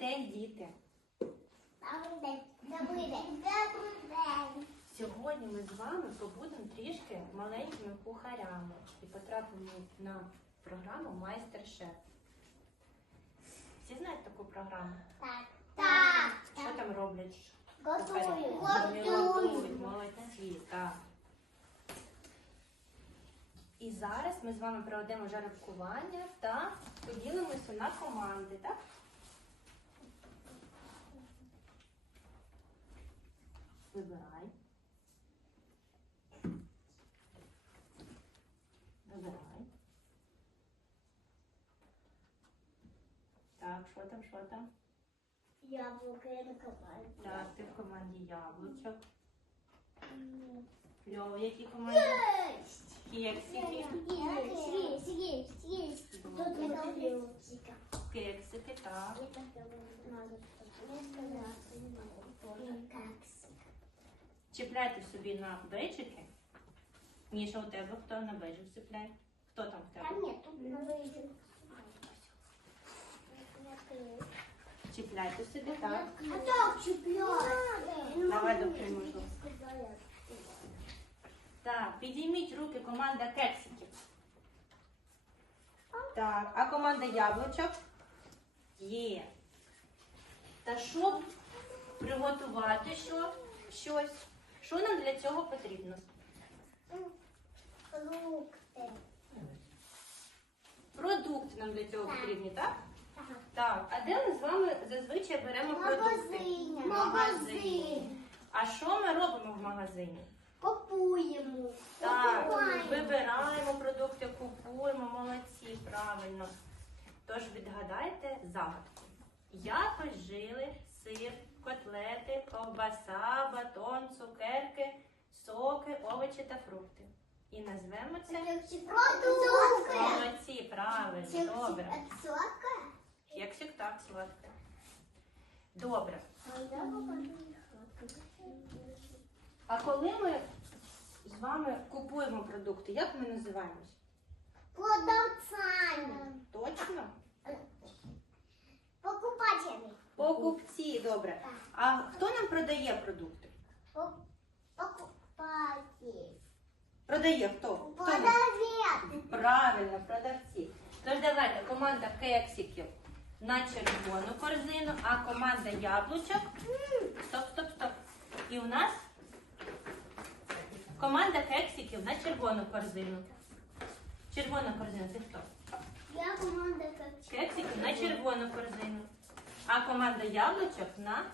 день, діти! Добрий день. Добрий день. Добрий день. Сьогодні ми з вами побудемо трішки маленькими кухарями і потрапимо на програму Майстер-шеф. Всі знають таку програму? Так. Так. Що там роблять? Готую. кухарі? Готують, молодці, так. І зараз ми з вами проведемо жеребкування та поділимося на команди, так? Вибирай. Вибирай. Так, що там, що там? Яблуко я на команді. Так, ти в команді яблучок. Льова, команді? Есть. Кексики. Есть, есть, есть. Тут я Кексики, так. Чіпляйте собі на бейджики. Міша, у тебе хто на бейджик чіпляє? Хто там в тебе? Там нет, тут на выйдет. Чіпляйте собі, так. А так чемпион. Давай допоможу. Так, підійміть руки команда кексиків. Так, а команда яблучок? Є. Та щоб приготувати що? щось, що нам для цього потрібно? Фрукты. Продукти нам для цього Так. потрібні, так? Так. Так, а де ми з вами зазвичай беремо продукти? Магазині. Магазин. А що ми робимо в магазині? Купуємо. Так, Купуємо. вибираємо продукти, купуємо, молодці, правильно. Тож відгадайте загадку. Якось жили сир, котлети, ковбаса, батон, цукерки, соки, овочі та фрукти. І назвемо це Продукты. молодці, правильно, добре. Кексик так сладке. Добре. А коли ми з вами купуємо продукти, як ми називаємось? Продавцами. Точно? Покупці, добре. А хто нам продає продукти? По- Покупатель. Продає хто? Хто нам? Продавец. Правильно, продавці. Тож давайте команда кексиків на червону корзину, а команда яблучок. Стоп, стоп, стоп. І у нас команда кексиків на червону корзину. Червона корзина, це хто? Я команда как Кексики на червону корзину. А команда яблучок на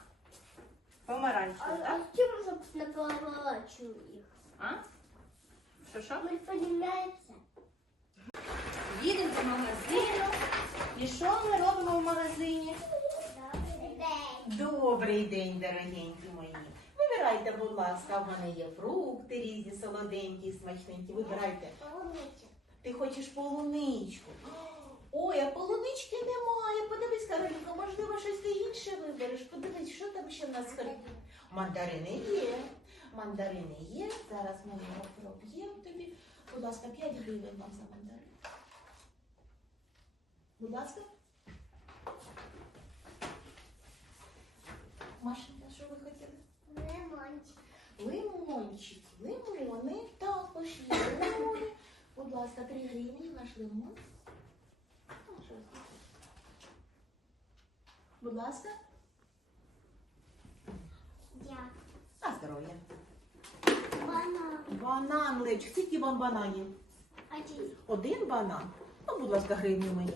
помаранчеву, так? чем мы, собственно, поворачиваем их? А? Що що? Мы поднимаемся. Їдемо до магазину. І що ми робимо в магазині? Добрый день. Добрий день, дорогенькі мої. Вибирайте, будь ласка, в мене є фрукти різні, солоденькі, смачненькі. Вибирайте. Полуничек. Ти хочеш полуничку. Ой, а полунички немає. Подивись, Каролінка, можливо, щось ти інше вибереш. Подивись, що там ще в нас хар- Мандарини є. Мандарини є. Зараз ми його проб'ємо тобі. Будь ласка, 5 гривень вам за мандарин. Будь ласка. Машенька, що ви хотіли? Лимончик. Лимончики, лимони також є. Лимони. Будь ласка, 3 гривні ваш лимон. А, що ви хочете? Будь ласка, Я. на здоров'я. Банан. Банан, Леч, скільки вам бананів? Один. Один банан. Ну, будь ласка, гривню мені.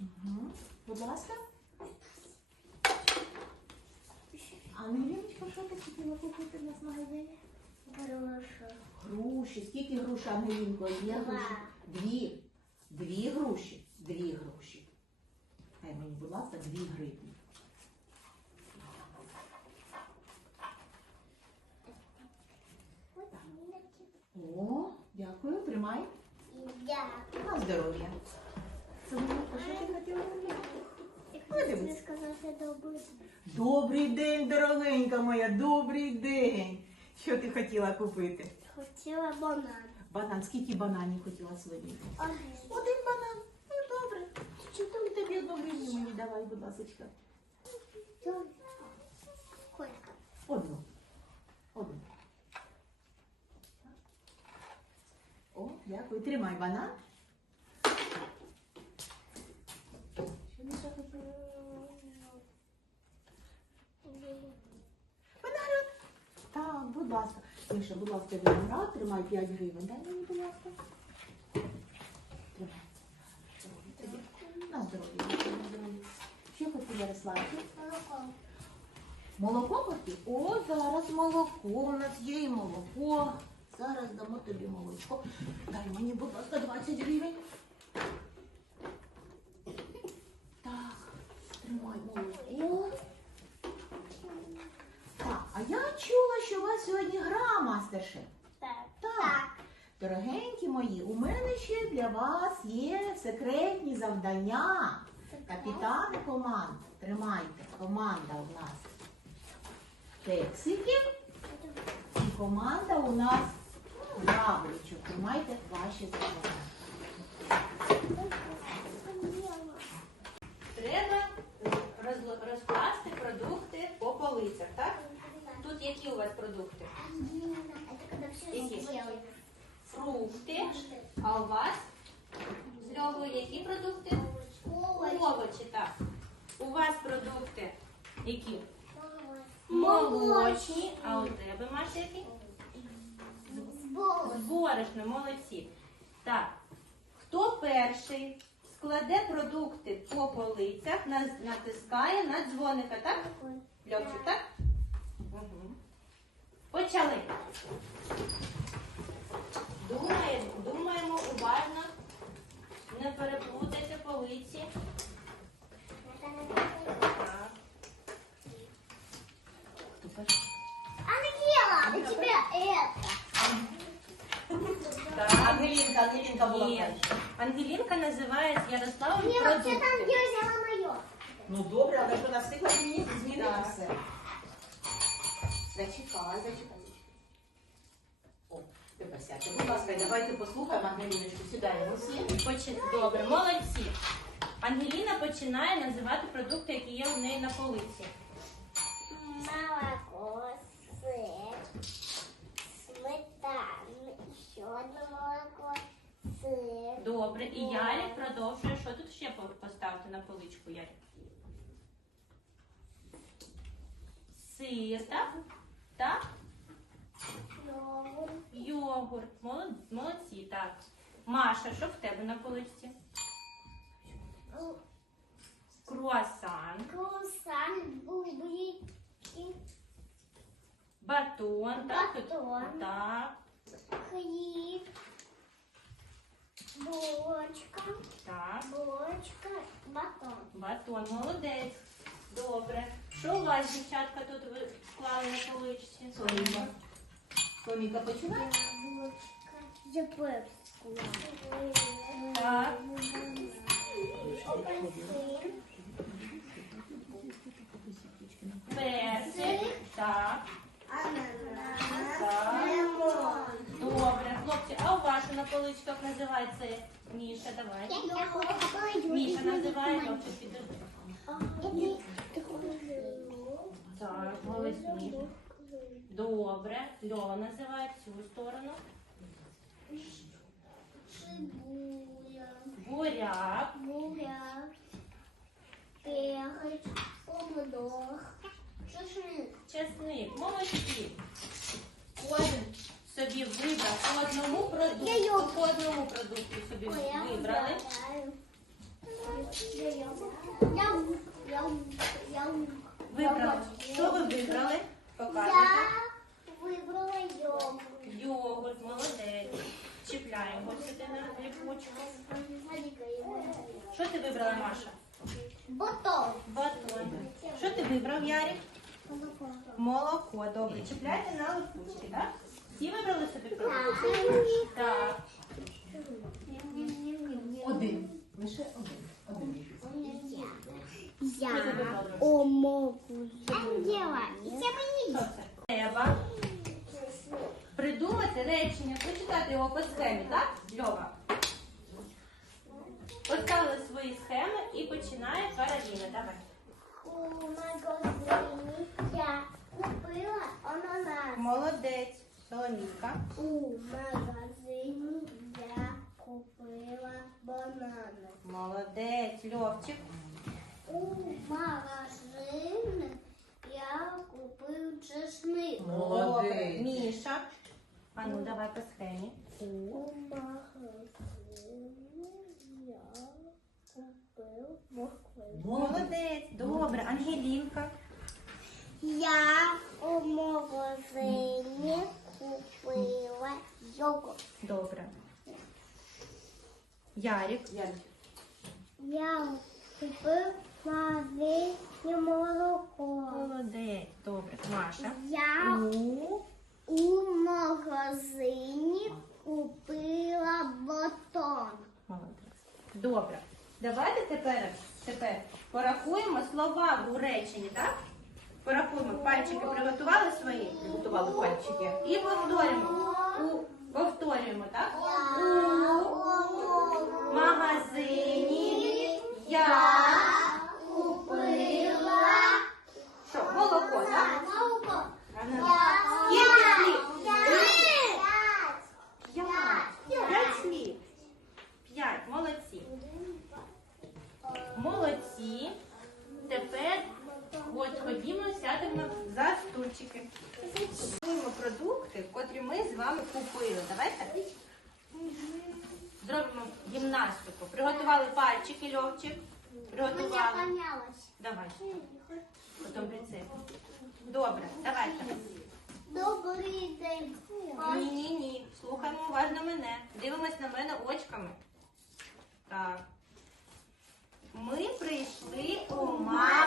Угу. Будь ласка. А ну, Ангеліночка, що ти хотіла купити в нас в магазині? Хорошо. Груші. Скільки груш, Ангелінко? Є Два. груші? Дві. Дві груші. Дві груші. Дай мені, будь ласка, дві гривні. О, дякую, тримай. Я. На здоров'я. Соломійко, що ти хотіла робити? Сказати добрий. Добрий день, дорогенька моя, добрий день. Що ти хотіла купити? Хотіла банан. Банан, скільки бананів хотіла сьогодні? Один. Один банан. Ну, добре. Чи там тобі одну гривню мені давай, будь ласочка. Сколько? Одну. Одну. О, дякую. Тримай банан. Що не захотіла? Виноград. Так, будь ласка. Міша, будь ласка, виноград, тримай 5 гривень. Дай мені, будь ласка. Тримай. На здоров'я. Що хотіла Ярославі? Молоко. Молоко хотів? О, зараз молоко. У нас є і молоко. Зараз дамо тобі молочко. Дай мені, будь ласка, 20 гривень. Так, тримай молоко. А я чула, що у вас сьогодні гра, мастер-шеф. Так. Так. Дорогенькі мої, у мене ще для вас є секретні завдання. Капітани команд, тримайте, команда у нас кексики і команда у нас яблучок. Тримайте ваші завдання. Треба розкласти продукти по полицях, так? Тут які у вас продукти? Это когда все Какие? Сделают. Фрукти. А у вас з Льовою які продукти? Овочі, так. У вас продукти які? Молочні. А у тебе, Маша, які? Зборишно, молодці. Так. Хто перший складе продукти по полицях, натискає на дзвоника, так? Льовчик, так? Почали. Думає, думаємо уважно. Не переплутайте полиці. Ангела, у тебя это. Так. Ангелінка, Ангелінка була Ні. перша. Ангелінка називає з Ярославом Не, вообще там продукти. взяла мое. Ну добре, але ж вона встигла змінити, змінити все. Зачекай, зачекай. О, тепер сядьте. Будь ласка, давайте послухаємо Ангеліночку. Сідаємо всі. Почи- Добре, молодці. Ангеліна починає називати продукти, які є у неї на полиці. Молоко, сыр, сметана, еще одно молоко, сыр. Добре, і Ярик продовжує. Що тут ще по- поставити на поличку, Ярик? Сир, так? Так? йогурт, Йогурт. Молодці, так. Маша, що в тебе на поличці? Круасан, круассан, бублики, батон, так? Батон. Так, хлеб, булочка, так. булочка, батон. Батон, молодець. Добре. Що у вас, дівчатка, тут ви склали на поличці? Сонька. Сонька, починай. Запепку. Так. Персик. Так. Так. Добре, хлопці, а у вас на поличках називається Міша, давай. Міша називає, хлопчик підожди. Так, молодці. Добре. Льова називає цю сторону. Цибуля, Буряк. буряк, перець, помидор, чеснок. Чесник. Молодці. Кожен собі вибрав по одному продукту. По одному продукту собі вибрали. Вибрали. Що ви вибрали? Показуйте. Я вибрала йогурт. Йогурт, молодець. Чіпляємо сюди на ліпучку. Що ти вибрала, Маша? Батон. Батон. Що ти вибрав, Ярик? Молоко. Молоко, Добре. Чіпляйте на липучки, так? Всі вибрали собі продукти? Так. Один. Лише один. Один. Я Що ти вибрала? омогу. Ангела, і це мені. Що це? Треба придумати речення, прочитати його по схемі, так? Льова. Поставили свої схеми і починає Кароліна. Давай. У магазині я купила ананас. Молодець. Соломійка. У магазині я купила банани. Молодець. Льовчик. У магазині я купив чесник. Добре. Міша. А ну давай по схемі. У магазині я купив. Молодець. Добре. Ангелінка. Я у магазині купила йогурт. Добре. Ярик. Я купив магазині молоко. Молодець. Добре. Маша. Я У. у магазині купила батон. Молодець. Добре. Давайте тепер, тепер порахуємо слова у реченні, так? Порахуємо. Пальчики приготували свої? Приготували пальчики. І повторюємо. У, повторюємо, так? У магазині я Wow.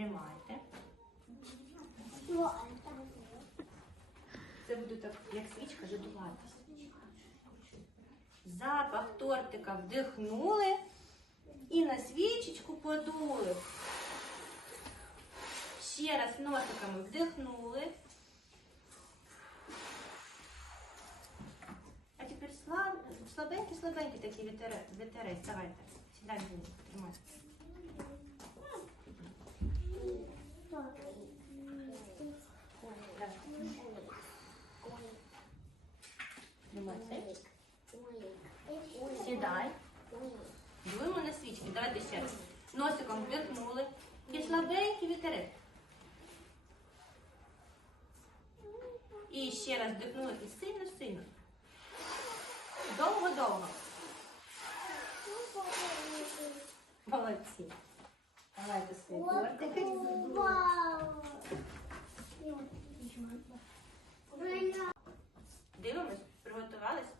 Тримайте. Це? Буде так, як свічка, задуватися. Запах тортика вдихнули і на свічечку подули. Ще раз носиками вдихнули. А тепер слабенький, слабенький такий вітерець. Давайте. Сідай, Женя, тримай. Давай. Тримай цей. Сідай. Дуємо на свічки. Давайте ще раз. Носиком вдихнули. І слабенький вітерець. І ще раз вдихнули і сильно-сильно. Довго-довго. Молодці. Давайте свої тортики. Дивимось, приготувались.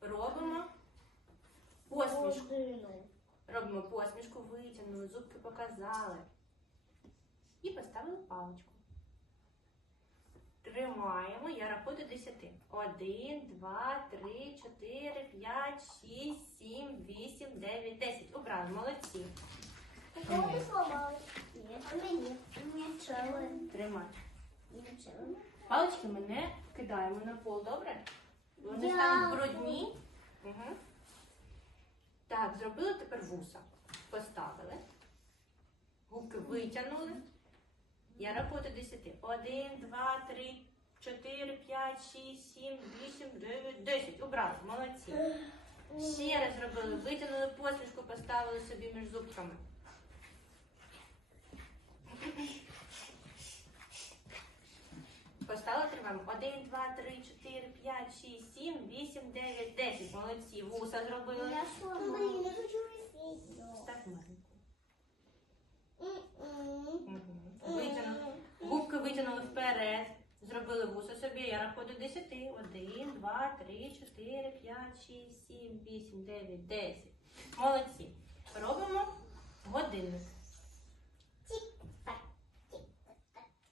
Робимо посмішку. Робимо посмішку, витягнули, зубки показали. І поставили паличку. Тримаємо, я рахую до 10. Один, два, три, чотири, п'ять, шість, сім, вісім, дев'ять, десять. Обрали, молодці. Кого ти сломала? Ні, а мені. Мені ціле. Тримай. Мені. Палички ми не кидаємо на пол, добре? Вони Дякую. стануть брудні. Угу. Так, зробили тепер вуса. Поставили. Губки витягнули. Я рахую до 10. Один, два, три, чотири, п'ять, шість, сім, вісім, дев'ять, десять. Убрали. Молодці. Ще раз зробили. Витягнули посмішку, поставили собі між зубками. Поставили, тримаємо. 1, 2, 3, 4, 5, 6, 7, 8, 9, 10. Молодці. Вуса зробили. Я сломаю. Я хочу висвітлю. Губки витягнули вперед. Зробили вуса собі. Я рахую до 10. 1, 2, 3, 4, 5, 6, 7, 8, 9, 10. Молодці. Робимо годинник.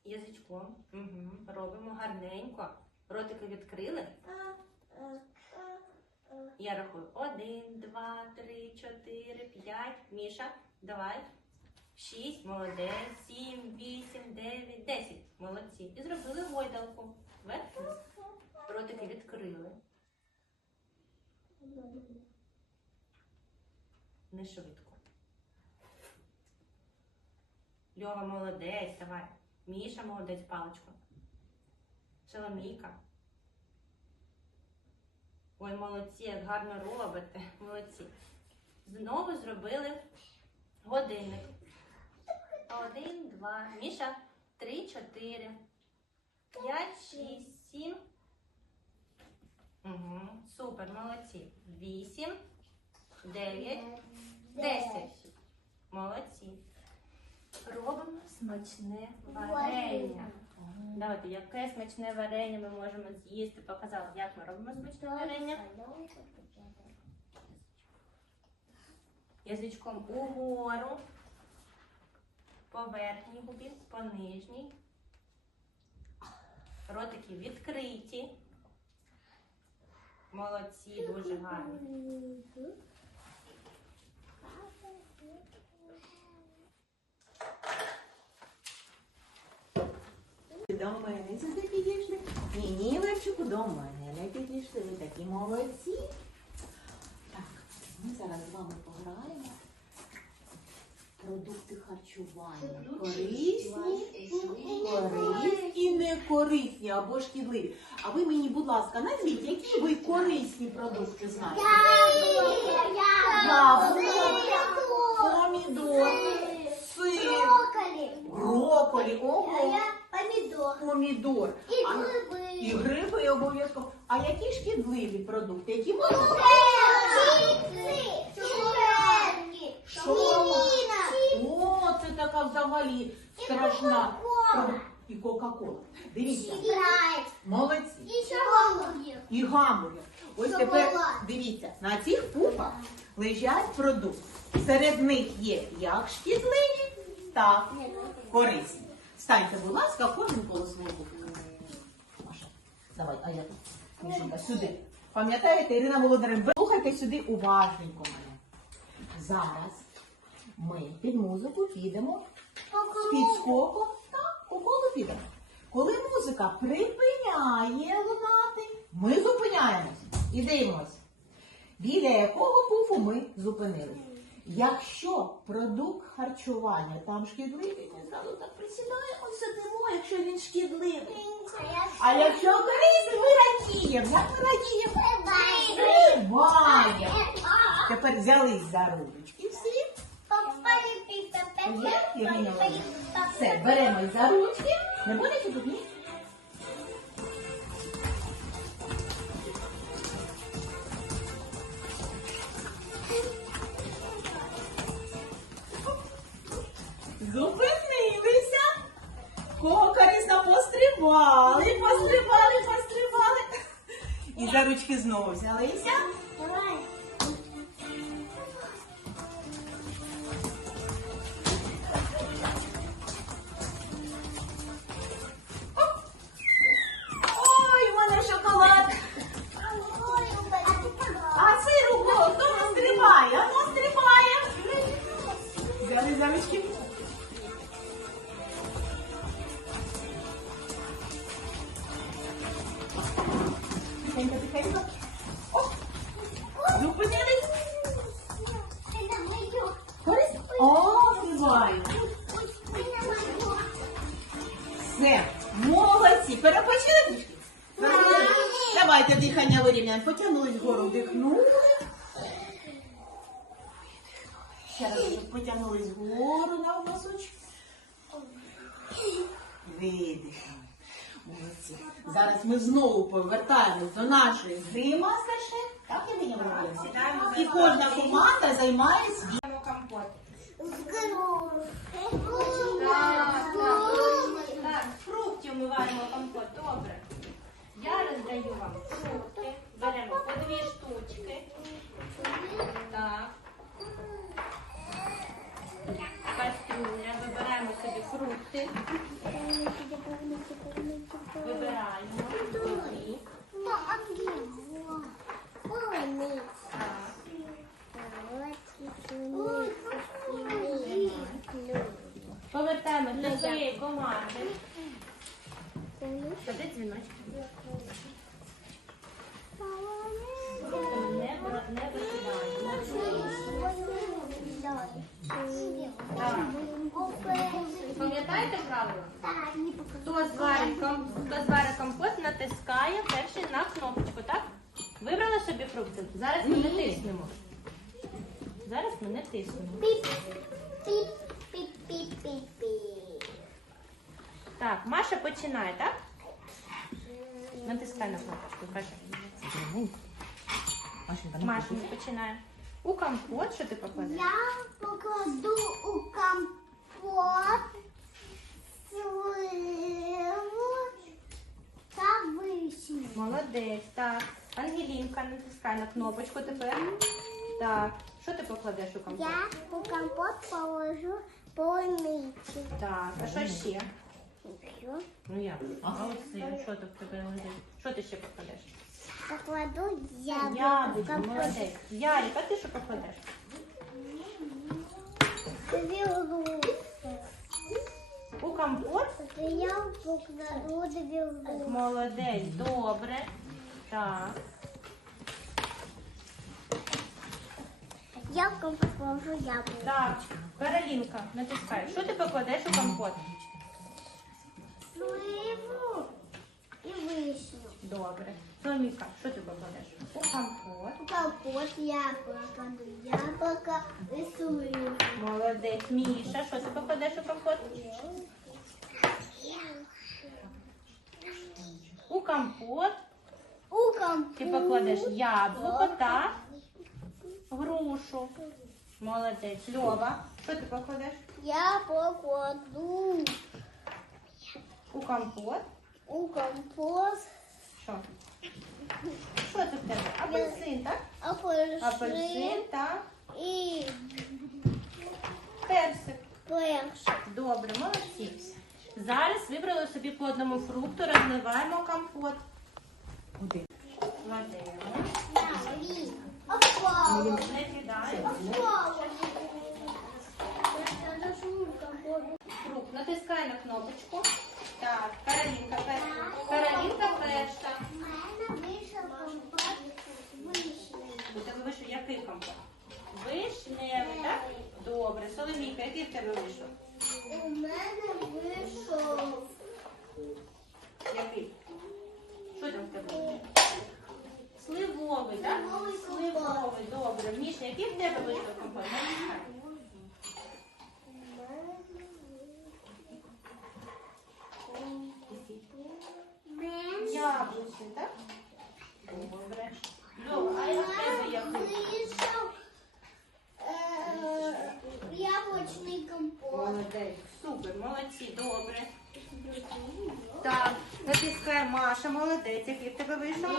Язичком. Угу. Робимо гарненько. Ротики відкрили. Я рахую. Один, два, три, чотири, п'ять. Міша, давай. Шість, молодець. Сім, вісім, дев'ять, десять. Молодці. І зробили гойдалку. Вверх. Ротики відкрили. Не швидко. Льова молодець, давай. Міша молодець, паличку. Соломійка. Ой, молодці, як гарно робите. Молодці. Знову зробили годинник. Один, два. Міша. Три, чотири. П'ять, шість, сім. Угу. Супер, молодці. Вісім, дев'ять, десять. Молодці. Робимо смачне варення. Давайте, яке смачне варення ми можемо з'їсти? Показали, як ми робимо смачне варення. Язичком угору, по верхній губі, по нижній. Ротики відкриті. Молодці, дуже гарно. До мене сюди підійшли. Ні, ні, Левчику, до мене не підійшли. Ви такі молодці. Так, ми зараз з вами пограємо. Продукти харчування. Корисні, корисні і не корисні або шкідливі. А ви мені, будь ласка, назвіть, які ви корисні продукти знаєте? Помідор, сир, брокколі, ого, Помидор. помідор. И А- грибы. І гриби обов'язково. А які шкідливі продукти? Які? Свинина. О, це така взагалі страшна. Кока-кола. І Кока-Кола. Дивіться, молодці. І гамбургер. Ось тепер дивіться, на цих пупах лежать продукти. Серед них є як шкідливі, так корисні. Станьте, будь ласка, кожен коло свого. Маша, давай, а я тут. Сюди. Пам'ятаєте, Ірина Володарем, слухайте сюди уважненько мене. Зараз ми під музику підемо з підскоком так, по колу підемо. Коли музика припиняє лунати, ми зупиняємось і дивимось, біля якого пуфу ми зупинились. Якщо продукт харчування там шкідливий, ми зразу так присідаємо, сидимо, якщо він шкідливий. А якщо корисний, ми радіємо. Як ми радіємо? Стрибаємо. Тепер взялись за ручки всі. Все, беремось за ручки. Не будете тут ні? Пострибали, пострибали, пострибали. І за ручки знову взялися. Все, молодці. Перепочили трішки? Давайте дихання вирівняємо. Потягнулись вгору, вдихнули. Ще раз потягнулись вгору на носочок. Видихнули. Молодці. Зараз ми знову повертаємось до нашої гри мастер-шеф. Так, я не Сідаємо І кожна команда займає свій. Компот. Так, Ми варимо компот. Добре. Я роздаю вам фрукти. Беремо по дві штучки. Так. Кастрюля. Вибираємо собі фрукти. Вибираємо. Повертаємо для своєї команди. Пам'ятаєте правило? Хто зварить, хто зварить компот, натискає перший на кнопочку, так? Вибрали собі фрукти? Зараз ми не тиснемо. Зараз ми не тиснемо. Пип. Так, Маша починає, так? На кнопочку, кажи. Маша починає. У компот, що ти покладеш? Я покладу у компот сливу та вишню. Молодець, так. Ангелінка, натискай на кнопочку тепер. Так. Що ти покладеш у компот? Я у компот положу полуницю. Так, а що ще? Все. Ну як? Ага, ось це. Що тут в тебе лежить? Що ти ще покладеш? Покладу яблуко в молодець. Ярик, а ти що покладеш? У компот? Я покладу дві вилку. Молодець, добре. Так. Я в компот положу яблуко. Так, Каролінка, натискай. Що ти покладеш у компот? Сливу і вишню. Добре. Соломіка, що ти покладеш? У компот. У компот я покладу яблуко і сливу. Молодець. Міша, що ти покладеш у компот? У компот У компот. ти покладеш яблуко та грушу. Молодець. Льова, що ти покладеш? Я покладу У компот. у компот Що? Що це в тебе? Апельсин, так? апельсин Апельсин та і персик. перший. Добре, молодці. Зараз вибрали собі по одному фрукту, розливаємо компот. Один. Кладемо. Не кидаємо. Фрукт. Натискай на кнопочку. Так, Каролінка перша. Каролінка перша. У мене вийшов компот вишний. У тебе вийшов який компот? Вишневий, так? Добре. Соломійка, який в тебе вийшов? У мене вийшов Який? Що там в тебе? Сливовий, так? Сливовий. Сливовий, добре. Міша, який в тебе вийшов компот? Натискай. Мене так? Добре. Льова, а як в тебе який? е, яблучний компот. Молодець. Супер, молодці, добре. Так, натискає Маша, молодець. Який в тебе вийшов?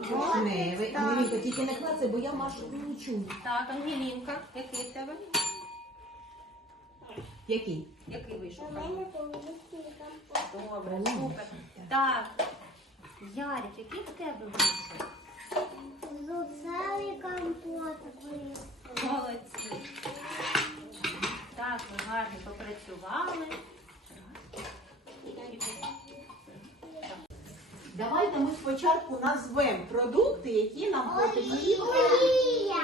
Вишневий. Ангелінка, тільки не клацай, бо я Машу не чую. Так, Ангелінка, який в тебе? Який? Який вийшов? У мене полуничний. Добре, супер. Так. Ярик, який в тебе вийшов? Зуцевий компот вийшов. Молодці. Так, ви гарно попрацювали. Давайте ми спочатку назвемо продукти, які нам потрібні. Олія.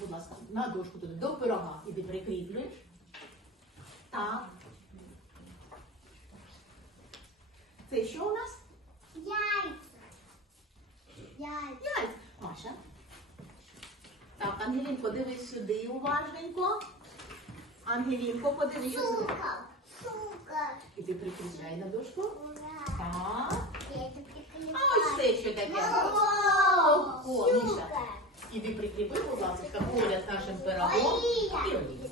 Будь ласка, на дошку туди до пирога. Іди прикріплюєш. Так. Це що у нас? Яйця. Яйця. Маша. Так, Ангелінко, дивись сюди уважненько. Ангелінко, подивись сюди. Цукор. Цукор. Іди прикріпляй на дошку. Ура. Так. А ось це що таке? О, Міша. Цукор. Іди прикріпи, будь ласка, поряд з нашим пирогом. І олія.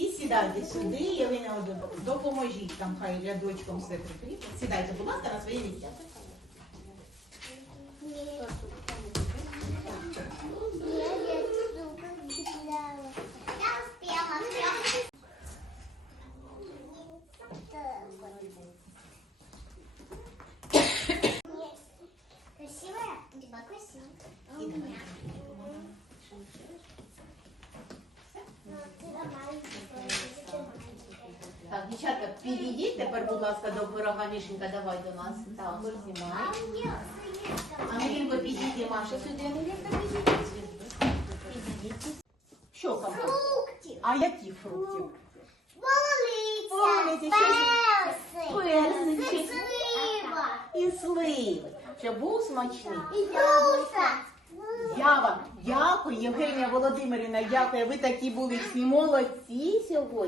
І Сідайте сюди, Євгенія Володимирівна, допоможіть там, хай рядочком все прикріпить. Сідайте, будь ласка, на свої місце. Я успела. Красивая? У тебя красивая. А у меня? Ну, ты маленькая, ты маленькая. Так, дівчатка, підійдіть тепер, будь ласка, до пирога Вішенька, давай до нас. Так, знімай. Ангелінко, підійди, Маша, сюди, Ангелінка, підійди. Підійдіть. Що там? Фруктик. А які? Полуниця. Полуниця, що Персик. Слива. І сливи. Щоб був смачний. І яблука. Я вам дякую, Євгенія Володимирівна, дякую. Ви такі були всі молодці сьогодні.